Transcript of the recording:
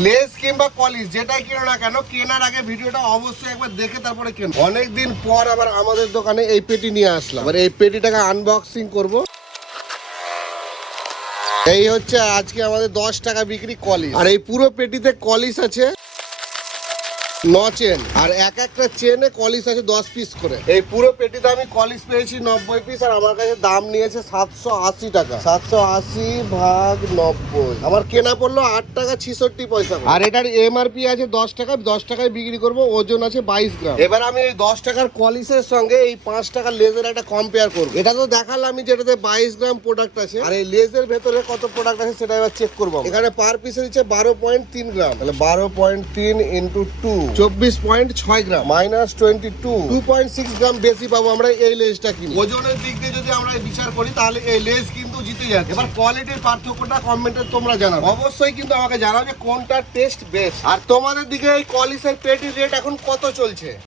Less কিংবা কলিস যেটাই কেনো না কেন, কেনার আগে ভিডিওটা অবশ্যই একবার দেখে তারপরে কেন। অনেকদিন পর আবার আমাদের দোকানে এই পেটি নিয়ে আসলাম, এবার এই পেটিটাকে আনবক্সিং করব। এই হচ্ছে আজকে আমাদের 10 টাকা বিক্রি কলিস, আর এই পুরো পেটিতে কলিস আছে 9 চেন, আর এক একটা চেনে কলিস আছে 10 পিস করে। এই পুরো পেটিতে আমি কলিস পেয়েছি 90 পিস, আর আমার কাছে দাম নিয়েছে 780 টাকা। 780 ভাগ 90 আমার কেনা পড়লো 8 টাকা 66 পয়সা। আর এটার এমআরপি আছে 10 টাকা, 10 টাকায় বিক্রি করব, ওজন আছে 22 গ্রাম। এবার আমি এই 10 টাকার কলিসের সঙ্গে এই 5 টাকার লেজের একটা কম্পেয়ার করবো। এটা তো দেখালাম আমি যেটাতে 22 গ্রাম প্রোডাক্ট আছে, আর এই লেজের ভেতরে কত প্রোডাক্ট আছে সেটা এবার চেক করবো। এখানে পার পিসে দিচ্ছে 12.3 গ্রাম, তাহলে 12.3 ইন্টু 2 24.6 গ্রাম মাইনাস 22 2.6 গ্রাম বেশি পাবো আমরা এই লেজটা কিনে। ওজনের দিক দিয়ে যদি আমরা বিচার করি তাহলে এই লেজ কিন্তু জিতে যাচ্ছে। এবার কোয়ালিটির পার্থক্যটা কমেন্টে তোমরা জানাবে, অবশ্যই কিন্তু আমাকে জানাবে কোনটা টেস্ট বেস্ট। আর তোমাদের দিকে এই কলিসের পেটির রেট এখন কত চলছে।